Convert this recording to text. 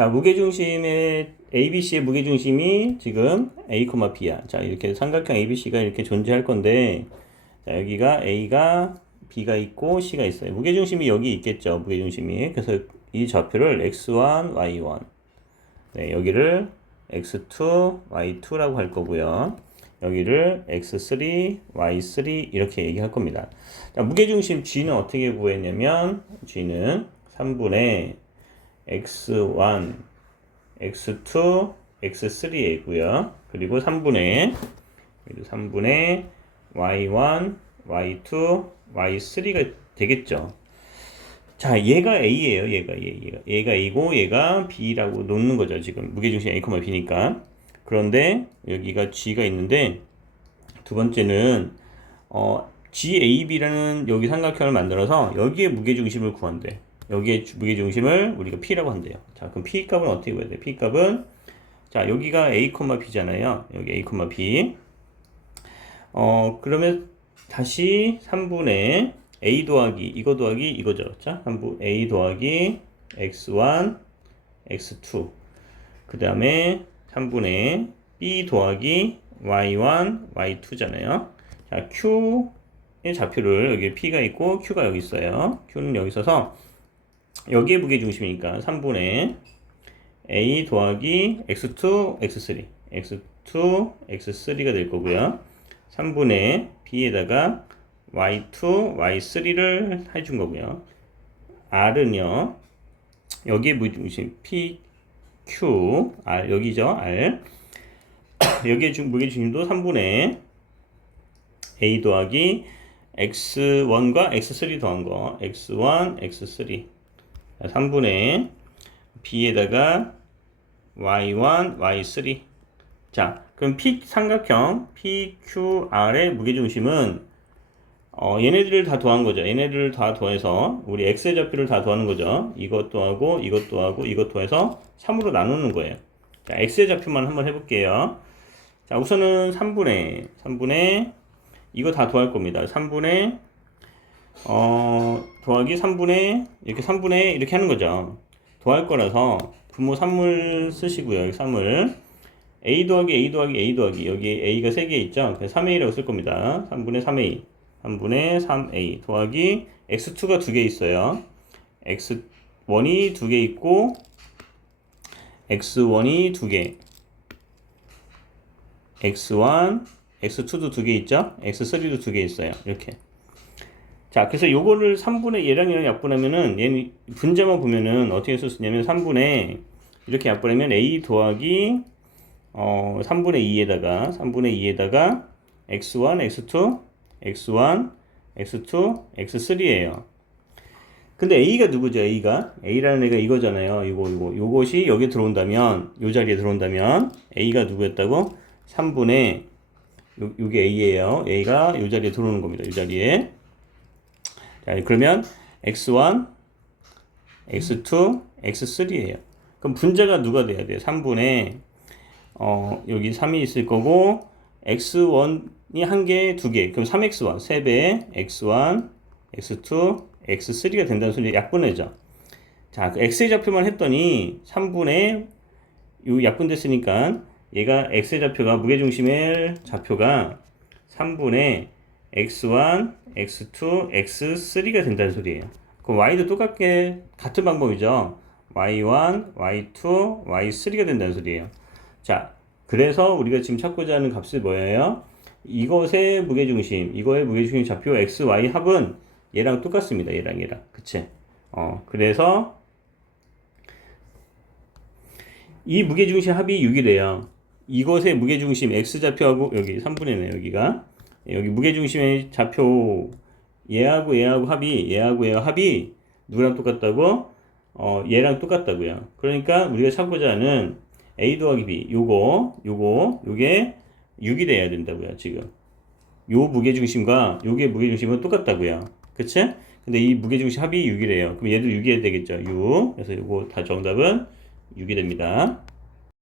자, 무게중심의 ABC의 무게중심이 지금 A, B야. 자, 이렇게 삼각형 ABC가 이렇게 존재할 건데, 자, 여기가 A가 B가 있고 C가 있어요. 무게중심이 여기 있겠죠. 무게중심이. 그래서 이 좌표를 X1, Y1. 네, 여기를 X2, Y2라고 할 거고요. 여기를 X3, Y3 이렇게 얘기할 겁니다. 자, 무게중심 G는 어떻게 구했냐면 G는 3분의 X1, X2, X3이고요. 그리고 3분의 3분의 Y1, Y2, Y3가 되겠죠. 자, 얘가 A예요. 얘가 A, 얘가 얘가 A고 얘가 B라고 놓는 거죠. 지금 무게중심 A, B니까. 그런데 여기가 G가 있는데 두 번째는 어, GAB라는 여기 삼각형을 만들어서 여기에 무게중심을 구한대. 여기에 주- 무게 중심을 우리가 P라고 한대요. 자, 그럼 P 값은 어떻게 구해야 돼? P 값은 자, 여기가 A, B잖아요. 여기 A, B. 어, 그러면 다시 3분의 A 더하기 이거 더하기 이거죠. 자, 3분 A 더하기 X1, X2. 그 다음에 3분의 B 더하기 Y1, Y2잖아요. 자, Q의 좌표를 여기 P가 있고 Q가 여기 있어요. Q는 여기 있어서 여기에 무게중심이니까 3분의 A 더하기 X2, X3. X2, X3가 될 거고요. 3분의 B에다가 Y2, Y3를 해준 거고요. R은요. 여기에 무게중심 P, Q, R 여기죠. R. 여기에 중 무게중심도 3분의 A 더하기 X1과 X3 더한 거. X1, X3. 3분의 B에다가 Y1, Y3. 자, 그럼 P 삼각형 PQR의 무게중심은 어, 얘네들을 다 더한 거죠. 얘네들을 다 더해서 우리 X의 좌표를 다 더하는 거죠. 이것도 하고 이것도 하고 이것도 해서 3으로 나누는 거예요. 자, X의 좌표만 한번 해볼게요. 자, 우선은 3분의 3분의 이거 다 더할 겁니다. 3분의 어, 더하기 3분의 이렇게 3분의 이렇게 하는 거죠. 더할 거라서 분모 3을 쓰시고요. 여기 3을 a 더하기 a 더하기 a 더하기 여기 a가 3개 있죠. 그래서 3a라고 쓸 겁니다. 3분의 3a 3분의 3a 더하기 x2가 2개 있어요. x1이 2개 있고 x1이 2개 x1 x2도 2개 있죠. x3도 2개 있어요. 이렇게 자, 그래서 요거를 3분의 얘랑 얘랑 약분하면은 얘는 분자만 보면은 어떻게 있냐면 3분의 이렇게 약분하면 a 더하기 어 3분의 2에다가 3분의 2에다가 x1, x2, x1, x2, x3예요. 근데 a가 누구죠? a가 a라는 애가 이거잖아요. 이거 이거 요것이 여기 들어온다면 요 자리에 들어온다면 a가 누구였다고? 3분의 요, 요게 a예요. a가 요 자리에 들어오는 겁니다. 요 자리에. 자, 그러면 x1, x2, x3예요. 그럼 분자가 누가 돼야 돼요? 3분의 어, 여기 3이 있을 거고 x1이 한 개, 두 개. 그럼 3x1, 3배, x1, x2, x3가 된다는 소리 약분해죠. 자, 그 x의 좌표만 했더니 3분의 요 약분됐으니까 얘가 x의 좌표가 무게중심의 좌표가 3분의 x1, x2, x3가 된다는 소리예요. 그럼 y도 똑같게 같은 방법이죠. y1, y2, y3가 된다는 소리예요. 자, 그래서 우리가 지금 찾고자 하는 값이 뭐예요? 이것의 무게중심, 이거의 무게중심 좌표 x, y 합은 얘랑 똑같습니다. 얘랑 얘랑. 그치? 어, 그래서 이 무게중심 합이 6이래요. 이것의 무게중심 x 좌표하고 여기 3분의 4 여기가 여기 무게중심의 좌표 얘하고 얘하고 합이 얘하고 얘하고 합이 누구랑 똑같다고? 어, 얘랑 똑같다고요. 그러니까 우리가 찾고자 하는 a 더하기 b 요거 요거 요게 6이 돼야 된다고요. 지금 요 무게중심과 요게 무게중심은 똑같다고요. 그치? 근데 이 무게중심 합이 6이래요. 그럼 얘도 6이 되겠죠. 6. 그래서 요거 다 정답은 6이 됩니다.